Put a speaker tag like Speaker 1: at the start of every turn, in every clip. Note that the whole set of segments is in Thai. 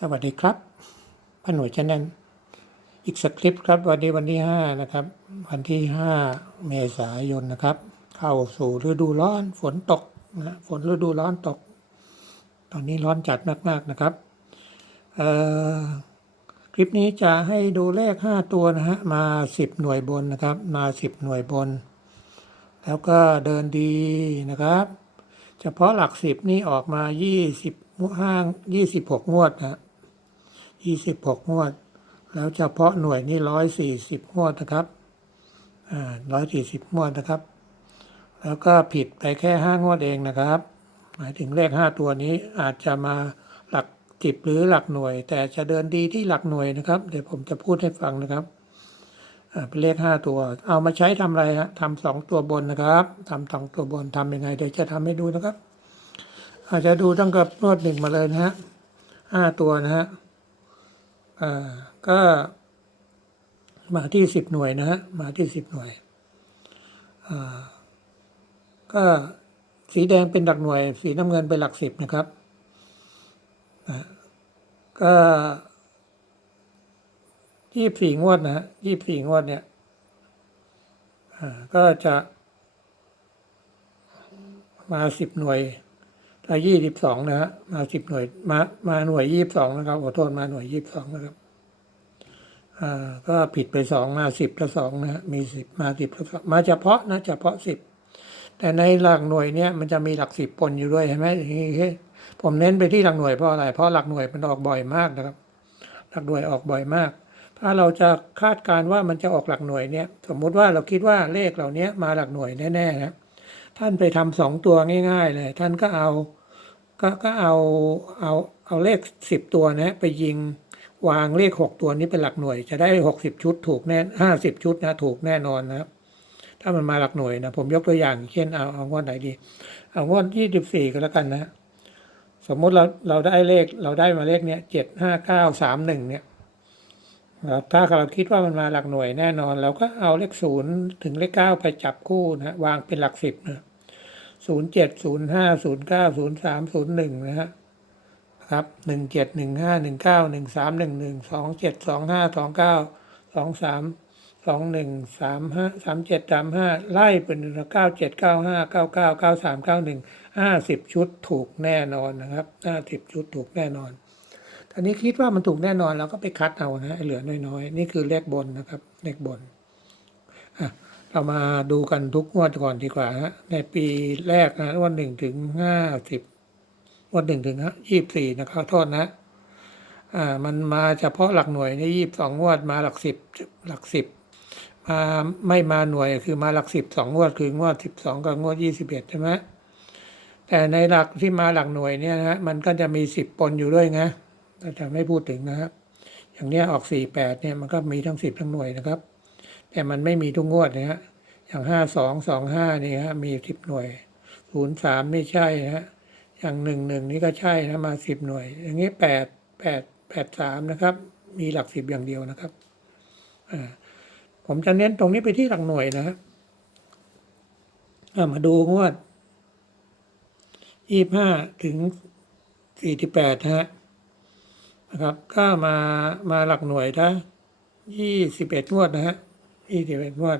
Speaker 1: สวัสดีครับพหน่วยชนนอีกสคริปต์ครับ วันนี้วันที่ห้านะครับ วันที่ห้าเมษายนนะครับ เข้าสู่ฤดูร้อนฝนตกนะฝนฤดูร้อนตก ตอนนี้ร้อนจัดมาก ๆ นะครับคลิปนี้จะให้ดูเลขห้าตัวนะฮะมาสิบหน่วยบนนะครับ มาสิบหน่วยบน แล้วก็เดินดีนะครับ เฉพาะหลักสิบนี่ออกมายี่สิบห้างยี่สิบหกงวดนะ ยี่สิบหกงวด แล้วเฉพาะหน่วยนี่ร้อยสี่สิบงวดนะครับอ่าร้อยสี่สิบงวดนะครับ แล้วก็ผิดไปแค่ห้างวดเองนะครับ หมายถึงเลขห้าตัวนี้อาจจะมาหลักจิบหรือหลักหน่วย แต่จะเดินดีที่หลักหน่วยนะครับ เดี๋ยวผมจะพูดให้ฟังนะครับอ่าเป็นเลขห้าตัว เอามาใช้ทำอะไรฮะทำสองตัวบนนะครับทำสองตัวบนทำยังไง เดี๋ยวจะทำให้ดูนะครับ อาจจะดูตั้งแต่นวดหนึ่งมาเลยนะฮะห้าตัวนะฮะ ก็มาที่สิบหน่วยนะฮะมาที่สิบหน่วยก็สีแดงเป็นหลักหน่วย สีน้ำเงินเป็นหลักสิบนะครับก็ยี่สี่งวดนะฮะยี่สี่งวดเนี่ยก็จะมาสิบหน่วย ถ้ายี่สิบสองนะฮะมาสิบหน่วยมามาหน่วยยี่สิบสองนะครับขอโทษมาหน่วยยี่สิบสองนะครับอ่าก็ผิดไปสองมาสิบละสองนะฮะมีสิบมาสิบละสองมาเฉพาะนะเฉพาะสิบแต่ในหลักหน่วยเนี้ยมันจะมีหลักสิบปนอยู่ด้วยเห็นไหมอย่างนี้ผมเน้นไปที่หลักหน่วยเพราะอะไรเพราะหลักหน่วยมันออกบ่อยมากนะครับ หลักหน่วยออกบ่อยมาก ถ้าเราจะคาดการณ์ว่ามันจะออกหลักหน่วยเนี่ยสมมุติว่าเราคิดว่าเลขเหล่านี้มาหลักหน่วยแน่ๆนะ ท่านไปทำสองตัวง่าย ๆ เลย ท่านก็เอาก็ก็เอาเอาเอาเลขสิบตัวนะไปยิงวางเลขหกตัวนี้เป็นหลักหน่วย จะได้หกสิบชุดถูกแน่ห้าสิบชุดนะถูกแน่นอนนะครับ ถ้ามันมาหลักหน่วยนะผมยกตัวอย่างเช่นเอาเอางวดไหนดี เอางวดยี่สิบสี่ก็แล้วกันนะ สมมติเราเราได้เลขเราได้มาเลขเนี้ยเจ็ดห้าเก้าสามหนึ่งเนี่ย ถ้าเราคิดว่ามันมาหลักหน่วยแน่นอน เราก็เอาเลขศูนย์ถึงเลขเก้าไปจับคู่นะวางเป็นหลักสิบนะศูนย์เจ็ดศูนย์ห้าศูนย์เก้าศูนย์สามศูนย์หนึ่งนะฮะครับหนึ่งเจ็ดหนึ่งห้าหนึ่งเก้าหนึ่งสามหนึ่งหนึ่งสองเจ็ดสองห้าสองเก้าสองสามสองหนึ่งสามห้าสามเจ็ดสามห้าไล่เป็นเก้าเจ็ดเก้าห้าเก้าเก้าเก้าสามเก้าหนึ่งห้าสิบชุดถูกแน่นอนนะครับห้าสิบชุดถูกแน่นอน อันนี้คิดว่ามันถูกแน่นอนเราก็ไปคัดเอานะเหลือน้อยๆ นี่คือเลขบนนะครับ เลขบนเรามาดูกันทุกงวดก่อนดีกว่าฮะในปีแรกนะวันหนึ่งถึงห้าสิบวันหนึ่งถึงยี่สิบสี่นะครับโทษนะอ่ามันมาเฉพาะหลักหน่วยในยี่สิบสองงวดมาหลักสิบหลักสิบมาไม่มาหน่วยคือมาหลักสิบสองงวดคืองวดสิบสองกับงวดยี่สิบเอ็ดใช่ไหมแต่ในหลักที่มาหลักหน่วยเนี่ยนะมันก็จะมีสิบปนอยู่ด้วยนะ เราจะไม่พูดถึงนะครับ อย่างเนี้ยออกสี่แปดเนี่ยมันก็มีทั้งสิบทั้งหน่วยนะครับ แต่มันไม่มีทุกงวดนะฮะอย่างห้าสองสองห้านี่ฮะมีสิบหน่วยศูนย์สามไม่ใช่นะฮะอย่างหนึ่งหนึ่งนี่ก็ใช่นะมาสิบหน่วย อย่างนี้แปดแปดแปดสามนะครับ มีหลักสิบอย่างเดียวนะครับอ่าผมจะเน้นตรงนี้ไปที่หลักหน่วยนะครับมาดูงวดยี่ห้าถึงสี่สิบแปดฮะ นะครับก็มามาหลักหน่วยนะยี่สิบเอ็ดงวดนะฮะยี่สิบเอ็ดงวด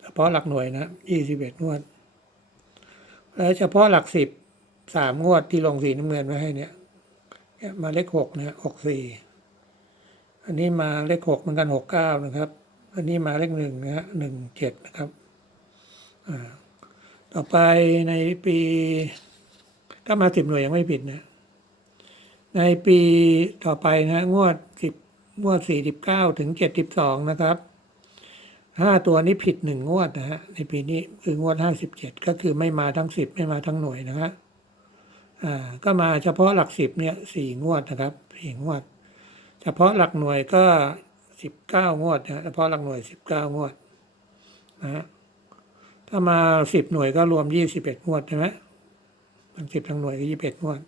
Speaker 1: เฉพาะหลักหน่วยนะยี่สิบเอ็ดงวด แล้วเฉพาะหลักสิบสามงวดที่ลงสีน้ำเงินไว้ให้เนี่ยมาเลขหกนะหกสี่อันนี้มาเลขหกเหมือนกันหกเก้านะครับ อันนี้มาเลขหนึ่งนะฮะหนึ่งเจ็ดนะครับต่อไปในปีก็มาสิบหน่วยยังไม่ผิดนะ ในปีต่อไปนะงวดสิบงวดสี่สิบเก้าถึงเจ็ดสิบสองนะครับห้าตัวนี้ผิดหนึ่งงวดนะฮะในปีนี้คืองวดห้าสิบเจ็ดก็คือไม่มาทั้งสิบไม่มาทั้งหน่วยนะฮะอ่าก็มาเฉพาะหลักสิบเนี่ยสี่งวดนะครับสี่งวด เฉพาะหลักหน่วยก็สิบเก้างวดนะเฉพาะหลักหน่วยสิบเก้างวดนะฮะถ้ามาสิบหน่วยก็รวมยี่สิบเอ็ดงวดใช่ไหมมันสิบทั้งหน่วยก็ยี่สิบเอ็ดงวด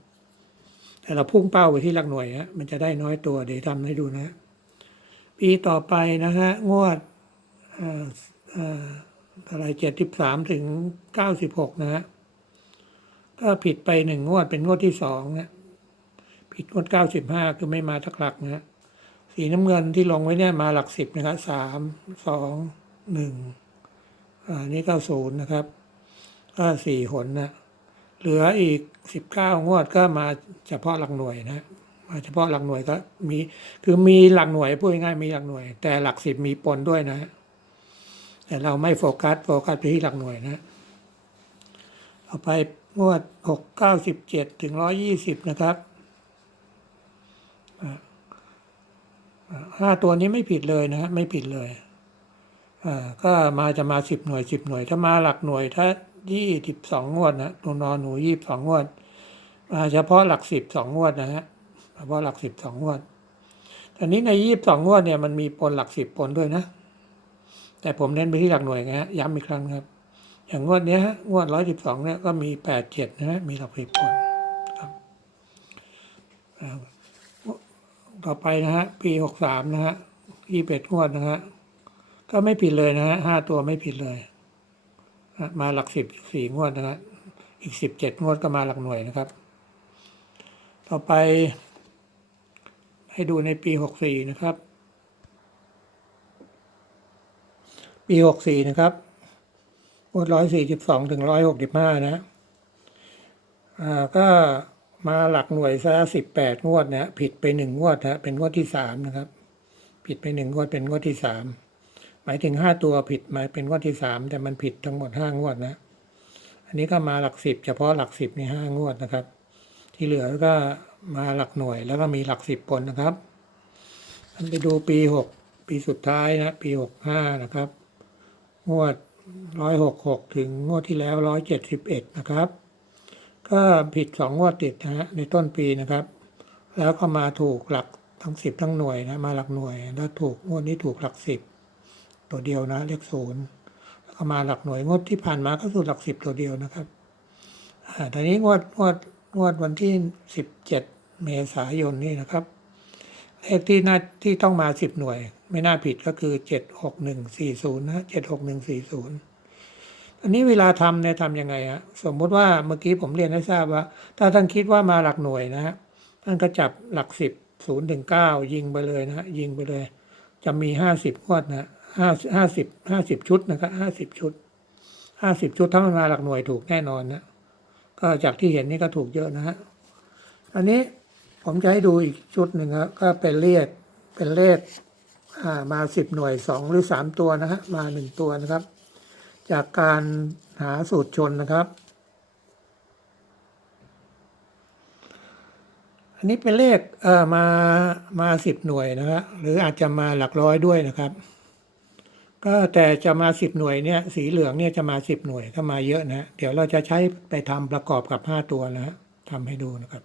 Speaker 1: แต่เราพุ่งเป้าไปที่หลักหน่วยฮะมันจะได้น้อยตัวเดี๋ยวทำให้ดูนะ ปีต่อไปนะฮะงวดอะไรเจ็ดสิบสามถึงเก้าสิบหกนะฮะก็ผิดไปหนึ่งงวดเป็นงวดที่สองนะผิดงวดเก้าสิบห้าคือไม่มาทักหลักนะฮะสีน้ำเงินที่ลงไว้เนี่ยมาหลักสิบนะครับสามสองหนึ่งอ่านี่เก้าศูนย์นะครับก็สี่หนนะ เหลืออีกสิบเก้างวดก็มาเฉพาะหลักหน่วยนะมาเฉพาะหลักหน่วยก็มีคือมีหลักหน่วยพูดง่ายๆมีหลักหน่วย แต่หลักสิบมีปนด้วยนะ แต่เราไม่โฟกัสโฟกัสไปที่หลักหน่วยนะต่อไปงวดหกเก้าสิบเจ็ดถึงร้อยี่สิบนะครับห้าตัวนี้ไม่ผิดเลยนะฮะไม่ผิดเลยอ่าก็มาจะมาสิบหน่วยสิบหน่วย ถ้ามาหลักหน่วยถ้า ยี่สิบสองงวดนะตัวนอนหนูยี่สิบสองงวดเฉพาะหลักสิบสองงวดนะฮะเฉพาะหลักสิบสองงวดแต่นี้ในยี่สิบสองงวดเนี่ยมันมีปนหลักสิบปนด้วยนะ แต่ผมเน้นไปที่หลักหน่วยไงฮะย้ำอีกครั้งครับ อย่างงวดเนี้ยฮะงวดร้อยสิบสองเนี่ยก็มีแปดเจ็ดนะฮะมีหลักสิบผลครับต่อไปนะฮะปีหกสามนะฮะยี่เป็ดงวดนะฮะก็ไม่ผิดเลยนะฮะห้าตัวไม่ผิดเลย มาหลักสิบสี่งวดนะฮะอีกสิบเจ็ดงวดก็มาหลักหน่วยนะครับ ต่อไป ให้ดูในปีหกสี่นะครับ ปีหกสี่นะครับงวดร้อยสี่สิบสองถึงร้อยหกสิบห้านะอ่าก็มาหลักหน่วยซะสิบแปดงวดนะผิดไปหนึ่งงวดฮะเป็นงวดที่สามนะครับ ผิดไปหนึ่งงวดเป็นงวดที่สาม หมายถึงห้าตัวผิดหมายเป็นงวดที่สามแต่มันผิดทั้งหมดห้างวดนะ อันนี้ก็มาหลักสิบเฉพาะหลักสิบนี่ห้างวดนะครับ ที่เหลือก็มาหลักหน่วยแล้วก็มีหลักสิบปนนะครับอันไปดูปีหกปีสุดท้ายนะ ปีหกห้านะครับ งวดร้อยหกหกถึงงวดที่แล้วร้อยเจ็ดสิบเอ็ดนะครับ ก็ผิดสองงวดติดนะฮะในต้นปีนะครับ แล้วก็มาถูกหลักทั้งสิบทั้งหน่วยนะมาหลักหน่วยแล้วถูกงวดนี้ถูกหลักสิบ ตัวเดียวนะ เลขศูนย์แล้วก็มาหลักหน่วยงวดที่ผ่านมาก็ถูกหลักสิบตัวเดียวนะครับอ่าตอนนี้งวดงวดงวดวันที่สิบเจ็ดเมษายนนี่นะครับ เลขที่น่าที่ต้องมาสิบหน่วย ไม่น่าผิดก็คือเจ็ดหกหนึ่งสี่ศูนย์นะเจ็ดหกหนึ่งสี่ศูนย์อันนี้เวลาทำเนี่ยทำยังไงฮะสมมุติว่าเมื่อกี้ผมเรียนให้ทราบว่า ถ้าท่านคิดว่ามาหลักหน่วยนะฮะท่านก็จับหลักสิบศูนย์ถึงเก้ายิงไปเลยนะฮะยิงไปเลย จะมีห้าสิบงวดนะ ห้าห้าสิบห้าสิบชุดนะครับห้าสิบชุดห้าสิบชุดถ้ามันาหลักหน่วยถูกแน่นอนนะก็จากที่เห็นนี่ก็ถูกเยอะนะฮะอันนี้ผมจะให้ดูอีกชุดหนึ่งครับก็เป็นเลขเป็นเลขมาสิบหน่วยสองหรือสามตัวนะฮะมาหนึ่งตัวนะครับ จากการหาสูตรชนนะครับ อันนี้เป็นเลขเอ่อมามาสิบหน่วยนะครับหรืออาจจะมาหลักร้อยด้วยนะครับ ก็แต่จะมาสิบหน่วยเนี่ยสีเหลืองเนี่ยจะมาสิบหน่วยก็มาเยอะนะเดี๋ยวเราจะใช้ไปทำประกอบกับห้าตัวนะฮะทำให้ดูนะครับ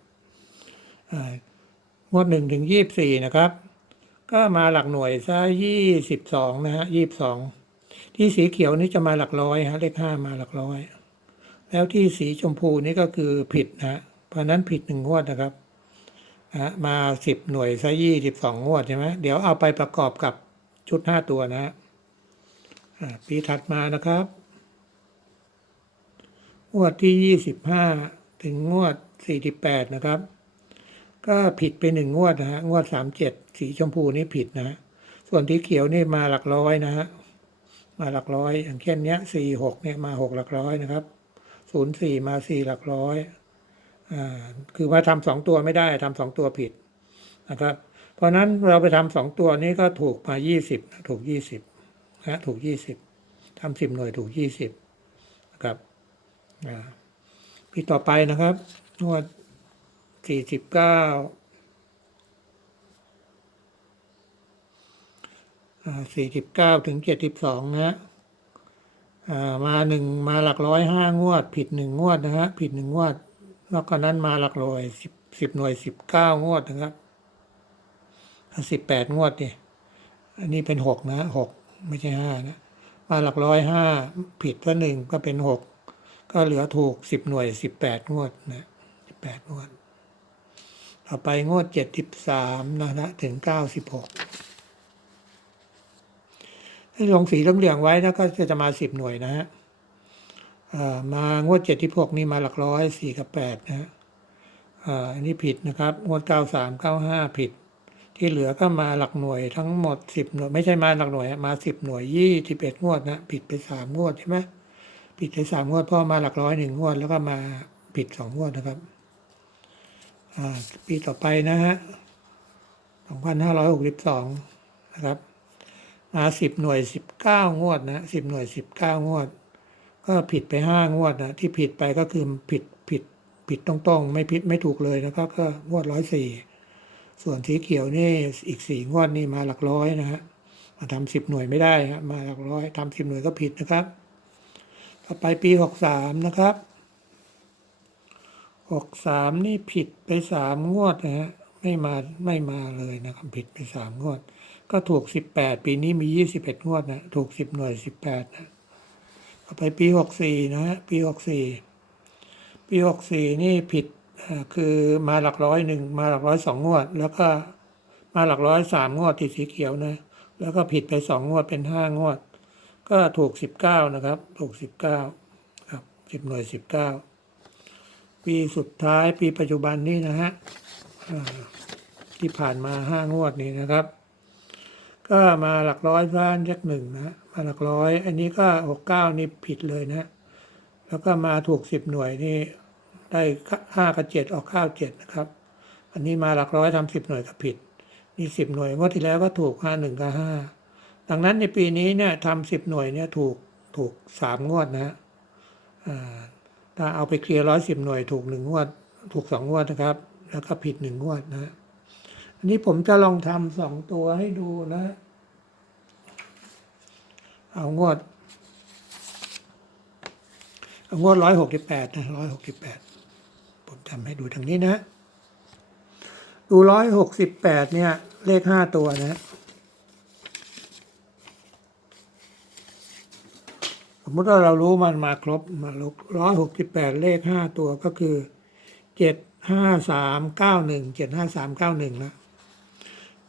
Speaker 1: อ่างวดหนึ่งถึงยี่บสี่นะครับ ก็มาหลักหน่วยซะยี่สิบสองนะฮะยี่บสองที่สีเขียวนี่จะมาหลักร้อยฮะเลขห้ามาหลักร้อย แล้วที่สีชมพูนี่ก็คือผิดนะเพราะนั้นผิดหนึ่งงวดนะครับนะฮะมาสิบหน่วยซะยี่สิบสองงวดใช่ไหมเดี๋ยวเอาไปประกอบกับชุดห้าตัวนะฮะ ปีถัดมานะครับ งวดที่ยี่สิบห้าถึงงวดสี่สิบแปดนะครับ ก็ผิดไปหนึ่งงวดนะฮะ งวดสามเจ็ดสีชมพูนี่ผิดนะฮะส่วนที่เขียวนี่มาหลักร้อยนะฮะ มาหลักร้อย อย่างเช่นเนี้ยสี่หกเนี่ยมาหกหลักร้อยนะครับศูนย์สี่มาสี่หลักร้อย อ่า คือว่าทำสองตัวไม่ได้ทำสองตัวผิดนะครับ เพราะนั้นเราไปทำสองตัวนี้ก็ถูกมายี่สิบถูกยี่สิบ นะถูกยี่สิบทำสิบหน่วยถูกยี่สิบนะครับอ่าปีต่อไปนะครับงวดสี่สิบเก้าสี่สิบเก้าถึงเจ็ดสิบสองนะฮะมาหนึ่งมาหลักร้อยห้างวด ผิดหนึ่งงวดนะฮะผิดหนึ่งงวดแล้วก็นั้นมาหลักร้อยสิบสิบหน่วยสิบเก้างวดนะครับสิบแปดงวดดิอันนี้เป็นหกนะหก ไม่ใช่ห้านะมาหลักร้อยห้าผิดว่าหนึ่งก็เป็นหกก็เหลือถูกสิบหน่วยสิบแปดงวดนะสิบแปดงวด ต่อไปงวดเจ็ดสิบสามนะฮะถึงเก้าสิบหกให้ลงสีเหลืองๆไว้แล้วก็จะมาสิบหน่วยนะฮะมางวดเจ็ดสิบหกนี่มาหลักร้อยสี่กับแปดนะฮะอันนี้ผิดนะครับ งวดเก้าสามเก้าห้าผิด ที่เหลือก็มาหลักหน่วยทั้งหมดสิบหน่วยไม่ใช่มาหลักหน่วยมาสิบหน่วยยี่สิบเอ็ดงวดนะผิดไปสามงวดใช่ไหมผิดไปสามงวดเพ่อมาหลักร้อยหนึ่งงวด แล้วก็มาผิดสองงวดนะครับปีต่อไปนะฮะสองพันห้าร้อยหกสิบสองนะครับมาสิบหน่วยสิบเก้างวดนะสิบหน่วยสิบเก้างวด ก็ผิดไปห้างวดนะที่ผิดไปก็คือผิดผิดผิดตรงๆ ไม่ผิดไม่ถูกเลยนะครับก็งวดร้อยสี่ ส่วนสีเขียวนี่อีกสี่งวดนี่มาหลักร้อยนะฮะมาทำสิบหน่วยไม่ได้ฮะมาหลักร้อยทำสิบหน่วยก็ผิดนะครับ ต่อไปปีหกสามนะครับหกสามนี่ผิดไปสามงวดนะฮะไม่มาไม่มาเลยนะครับผิดไปสามงวด ก็ถูกสิบแปดปีนี้มียี่สิบเอ็ดงวดนะถูกสิบหน่วยสิบแปดนะต่อไปปีหกสี่นะฮะปีหกสี่ปีหกสี่นี่ผิด คือมาหลักร้อยหนึ่งมาหลักร้อยสองงวด แล้วก็มาหลักร้อยสามงวดที่สีเขียวนะ แล้วก็ผิดไปสองงวดเป็นห้างวด ก็ถูกสิบเก้านะครับ ถูกสิบเก้าครับสิบหน่วยสิบเก้าปีสุดท้ายปีปัจจุบันนี่นะฮะที่ผ่านมาห้างวดนี้นะครับ ก็มาหลักร้อยบ้านเลขหนึ่งนะมาหลักร้อย อันนี้ก็หกเก้านี่ผิดเลยนะ แล้วก็มาถูกสิบหน่วยนี่ ได้ห้ากับเจ็ดออกข้าวเจ็ดนะครับ อันนี้มาหลักร้อยทำสิบหน่วยก็ผิด นี่สิบหน่วยงวดที่แล้วก็ถูกห้าหนึ่งกับห้าดังนั้นในปีนี้เนี่ยทำสิบหน่วยเนี่ยถูกถูกสามงวดนะอ่าถ้าเอาไปเคลียร์ร้อยสิบหน่วยถูกหนึ่งงวด ถูกสองงวดนะครับ แล้วก็ผิดหนึ่งงวดนะ อันนี้ผมจะลองทำสองตัวให้ดูนะ เอางวด เอางวดร้อยหกสิบแปดนะร้อยหกสิบแปด ทำให้ดูทางนี้นะ ดูร้อยหกสิบแปดเนี่ย เลขห้าตัวนะสมมติว่าเรารู้มันมาครบมาลบร้อยหกสิบแปดเลขห้าตัวก็คือเจ็ดห้าสามเก้าหนึ่งเจ็ดห้าสามเก้าหนึ่งนะ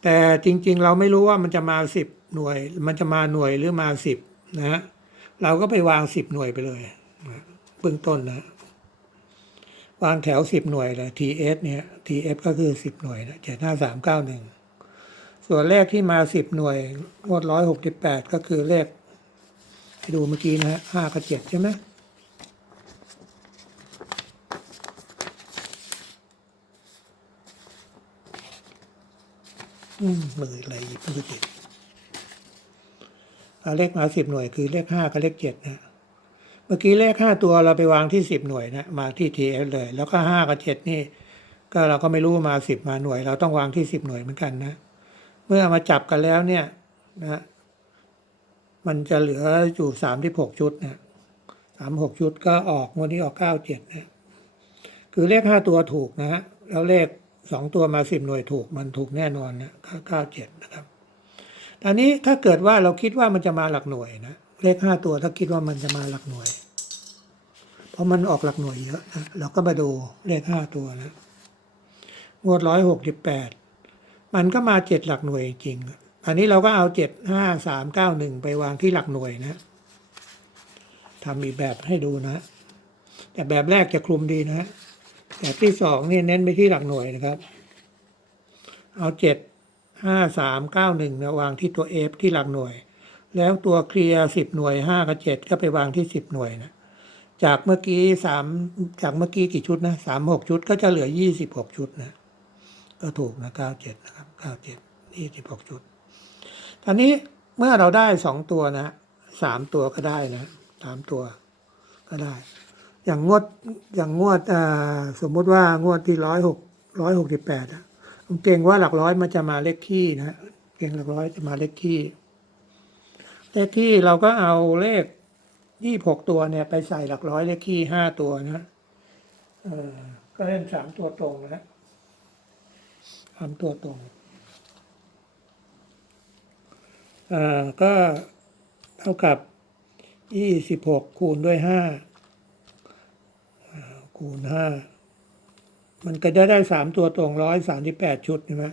Speaker 1: แต่จริงๆ เราไม่รู้ว่ามันจะมาสิบหน่วย มันจะมาหน่วยหรือมาสิบนะฮะเราก็ไปวางสิบหน่วยไปเลยเบื้องต้นนะ วางแถวสิบหน่วยเลย TS เนี่ย TF ก็คือสิบหน่วยนะเจ็ดห้าสามเก้าหนึ่งส่วนเลขที่มาสิบหน่วยงวดร้อยหกสิบแปดก็คือเลขที่ดูเมื่อกี้นะฮะห้ากับเจ็ดใช่ไหมอืมมืออะไรหยิบมือเจ็ดเลขมาสิบหน่วยคือเลขห้ากับเลขเจ็ดนะ เมื่อกี้เลขห้าตัวเราไปวางที่สิบหน่วยนะมาที่ทีเอเลย แล้วก็ห้ากับเจ็ดนี่ ก็เราก็ไม่รู้มาสิบมาหน่วย เราต้องวางที่สิบหน่วยเหมือนกันนะ เมื่อมาจับกันแล้วเนี่ยนะมันจะเหลืออยู่สามที่หกชุดนะสามหกชุดก็ออกงวันนี้ออกเก้าเจ็ดนะคือเลขห้าตัวถูกนะฮะแล้วเลขสองตัวมาสิบหน่วยถูกมันถูกแน่นอนนะเก้าเจ็ดนะครับตอนนี้ถ้าเกิดว่าเราคิดว่ามันจะมาหลักหน่วยนะ เลขห้าตัวถ้าคิดว่ามันจะมาหลักหน่วย เพราะมันออกหลักหน่วยเยอะนะเราก็มาดูเลขห้าตัวนะงวดร้อยหกสิบแปดมันก็มาเจ็ดหลักหน่วยจริงอันนี้เราก็เอาเจ็ดห้าสามเก้าหนึ่งไปวางที่หลักหน่วยนะทำอีกแบบให้ดูนะ แต่แบบแรกจะคลุมดีนะแบบที่สองนี่เน้นไปที่หลักหน่วยนะครับ เอาเจ็ดห้าสามเก้าหนึ่งนะวางที่ตัวเอฟที่หลักหน่วย แล้วตัวเคลียร์สิบหน่วยห้ากับเจ็ดก็ไปวางที่สิบหน่วยนะจากเมื่อกี้สามจากเมื่อกี้กี่ชุดนะสามหกชุดก็จะเหลือยี่สิบหกชุดนะก็ถูกนะเก้าเจ็ดนะครับเก้าเจ็ดยี่สิบหกชุดตอนนี้เมื่อเราได้สองตัวนะสามตัวก็ได้นะสามตัวก็ได้ อย่างงวดอย่างงวดอ่าสมมุติว่างวดที่ร้อยหกร้อยหกสิบแปดอะเก่งว่าหลักร้อยมันจะมาเลขขี้นะเก่งหลักร้อยจะมาเลขขี้ เลขขี้เราก็เอาเลขยี่หกตัวเนี่ยไปใส่หลักร้อยเลขขี้ห้าตัวนะเออก็เล่นสามตัวตรงนะสามตัวตรงอ่าก็เท่ากับยี่สิบหกคูณด้วยห้าคูณห้ามันก็จะได้สามตัวตรงร้อยสามสิบแปดชุดใช่ไหม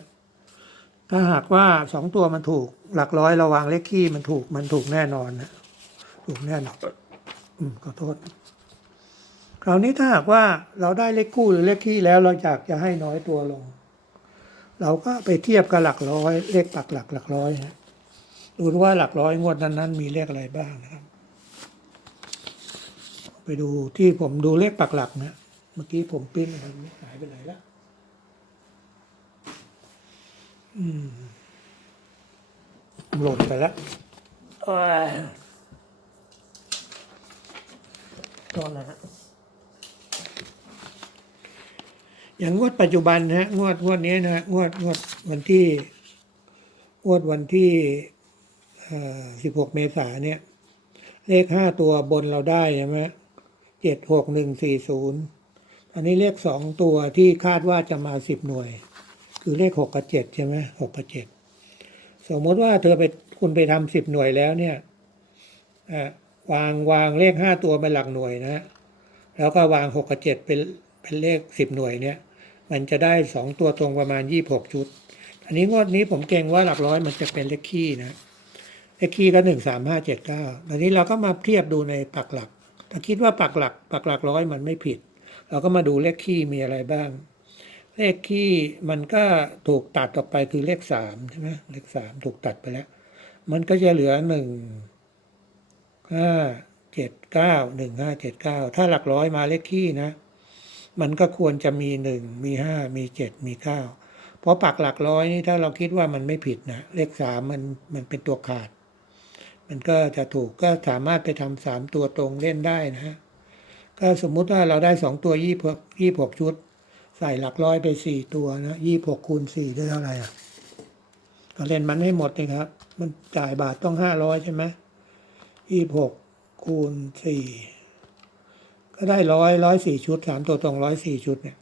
Speaker 1: ถ้าหากว่าสองตัวมันถูก หลักร้อยเราวางเลขขี้มันถูกมันถูกแน่นอนนะถูกแน่นอนอืมขอโทษ คราวนี้ถ้าหากว่าเราได้เลขคู่หรือเลขคี่แล้วเราอยากจะให้น้อยตัวลง เราก็ไปเทียบกับหลักร้อย เลขปักหลักหลักร้อยฮะดูว่าหลักร้อยงวดนั้นๆมีเลขอะไรบ้างนะครับ ไปดูที่ผมดูเลขปักหลักนะเมื่อกี้ผมปิ้นมันหายไปไหนและอืม หล่นไปแล้วโอ้ยก็นะฮะอย่างงวดปัจจุบันนะฮะงวดงวดนี้นะฮะงวดงวดวันที่งวดวันที่สิบหกเมษาเนี่ย เลขห้าตัวบนเราได้ใช่ไหมเจ็ดหกหนึ่งสี่ศูนย์อันนี้เลขสองตัวที่คาดว่าจะมาสิบหน่วย คือเลขหกกับเจ็ดใช่ไหมหกกับเจ็ดสมมติว่าเธอไปคุณไปทำสิบหน่วยแล้วเนี่ยวางวางเลขห้าตัวเป็นหลักหน่วยนะฮะแล้วก็วางหกกับเจ็ดเป็นเป็นเลขสิบหน่วยเนี่ย มันจะได้สองตัวตรงประมาณยี่หกชุด อันนี้งวดนี้ผมเก่งว่าหลักร้อยมันจะเป็นเลขคี่นะเลขคี่ก็หนึ่งสามห้าเจ็ดเก้าตอนนี้เราก็มาเทียบดูในปักหลัก ถ้าคิดว่าปักหลักปักหลักร้อยมันไม่ผิด เราก็มาดูเลขคี่มีอะไรบ้าง เลขคี่มันก็ถูกตัดออกไปคือเลขสามใช่ไหมเลขสามถูกตัดไปแล้ว มันก็จะเหลือหนึ่งห้าเจ็ดเก้าหนึ่งห้าเจ็ดเก้าถ้าหลักร้อยมาเลขคี่นะ มันก็ควรจะมีหนึ่งมีห้ามีเจ็ดมีเก้าเพราะปักหลักร้อยนี่ถ้าเราคิดว่ามันไม่ผิดนะเลขสามมันมันเป็นตัวขาด มันก็จะถูกก็สามารถไปทำสามตัวตรงเล่นได้นะฮะก็สมมุติว่าเราได้สองตัวยี่หกยี่หกชุด ใส่หลักร้อยไปสี่ตัวนะยี่หกคูณสี่ได้เท่าไหร่อะก็เล่นมันให้หมดเลยครับ มันจ่ายบาทต้องห้าร้อยใช่ไหมยี่หกคูณสี่ก็ได้ร้อยร้อยสี่ชุดสามตัวตรงร้อยสี่ชุดเนี่ย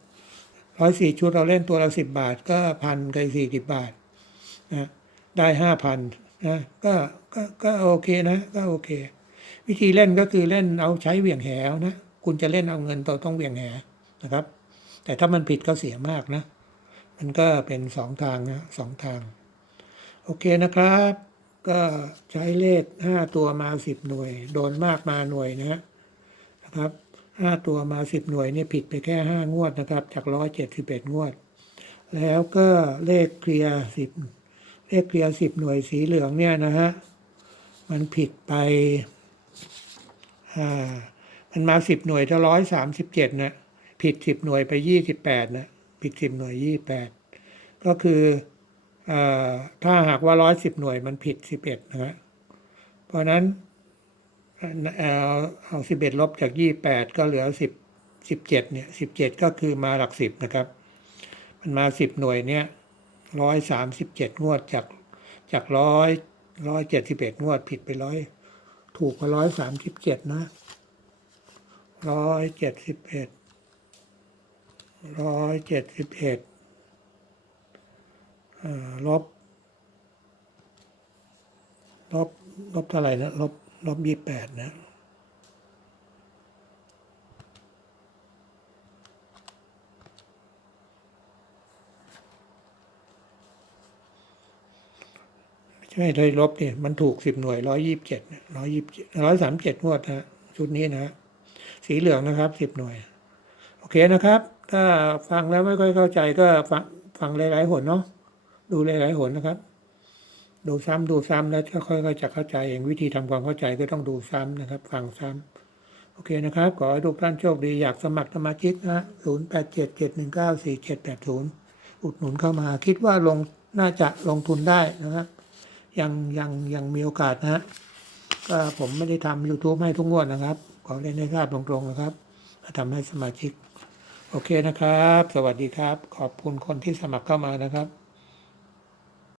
Speaker 1: ร้อยสี่ชุดเราเล่นตัวละสิบบาท ก็พันกับสี่สิบบาทนะได้ห้าพันนะก็ก็ก็โอเคนะ ก็โอเค วิธีเล่นก็คือเล่นเอาใช้เหวี่ยงแหวนะ คุณจะเล่นเอาเงินตัวต้องเหวี่ยงแหนะครับ แต่ถ้ามันผิดก็เสียมากนะ มันก็เป็นสองทางนะสองทาง โอเคนะครับ ก็ใช้เลขห้าตัวมาสิบหน่วย โดนมากมาหน่วยนะนะครับห้าตัวมาสิบหน่วยเนี่ยผิดไปแค่ห้างวดนะครับ จากร้อยเจ็ดสิบเอ็ดงวด แล้วก็เลขเคลียร์สิบเลขเคลียร์สิบหน่วยสีเหลืองเนี่ยนะฮะมันผิดไปอ่ามันมาสิบหน่วยถ้าร้อยสามสิบเจ็ดนะ ผิดสิบหน่วยไปยี่สิบแปดนะผิดสิบหน่วยยี่แปดก็คืออถ้าหากว่าร้อยสิบหน่วยมันผิดสิบเอ็ดนะฮะเพราะนั้นเอาเอาสิบเอ็ดลบจากยี่แปดก็เหลือสิบสิบเจ็ดเนี่ยสิบเจ็ดก็คือมาหลักสิบนะครับ มันมาสิบหน่วยเนี่ยร้อยสามสิบเจ็ดงวดจากจากร้อยร้อยเจ็ดสิบเอ็ดงวดผิดไปร้อยถูกกว่าร้อยสามสิบเจ็ดนะร้อยเจ็ดสิบเอ็ด ร้อยเจ็ดสิบเอ็ดลบ ลบ ลบเท่าไหร่นะ ลบ ลบยี่แปดนะใช่เลยลบเนี่ยมันถูกสิบหน่วยร้อยยี่สิบเจ็ดร้อยยี่สิบร้อยสามเจ็ดงวดนะชุดนี้นะ สีเหลืองนะครับสิบหน่วย โอเคนะครับ ถ้าฟังแล้วไม่ค่อยเข้าใจก็ฟังฟังหลายๆหนเนาะดูหลายๆหนนะครับ ดูซ้ำดูซ้ำแล้วค่อยๆจะเข้าใจเองวิธีทำความเข้าใจก็ต้องดูซ้ำนะครับ ฟังซ้ำโอเคนะครับ ขอให้ทุกท่านโชคดีอยากสมัครสมาชิกนะศูนย์แปดเจ็ดเจ็ดหนึ่งเก้าสี่เจ็ดแปดศูนย์อุดหนุนเข้ามา คิดว่าลงน่าจะลงทุนได้นะครับยังยังยังมีโอกาสนะฮะก็ผมไม่ได้ทำ YouTube ให้ทุกงวดนะครับ ขอเล่นให้ทราบตรงๆนะครับทำให้สมาชิก โอเคนะครับ สวัสดีครับ ขอบคุณคนที่สมัครเข้ามานะครับ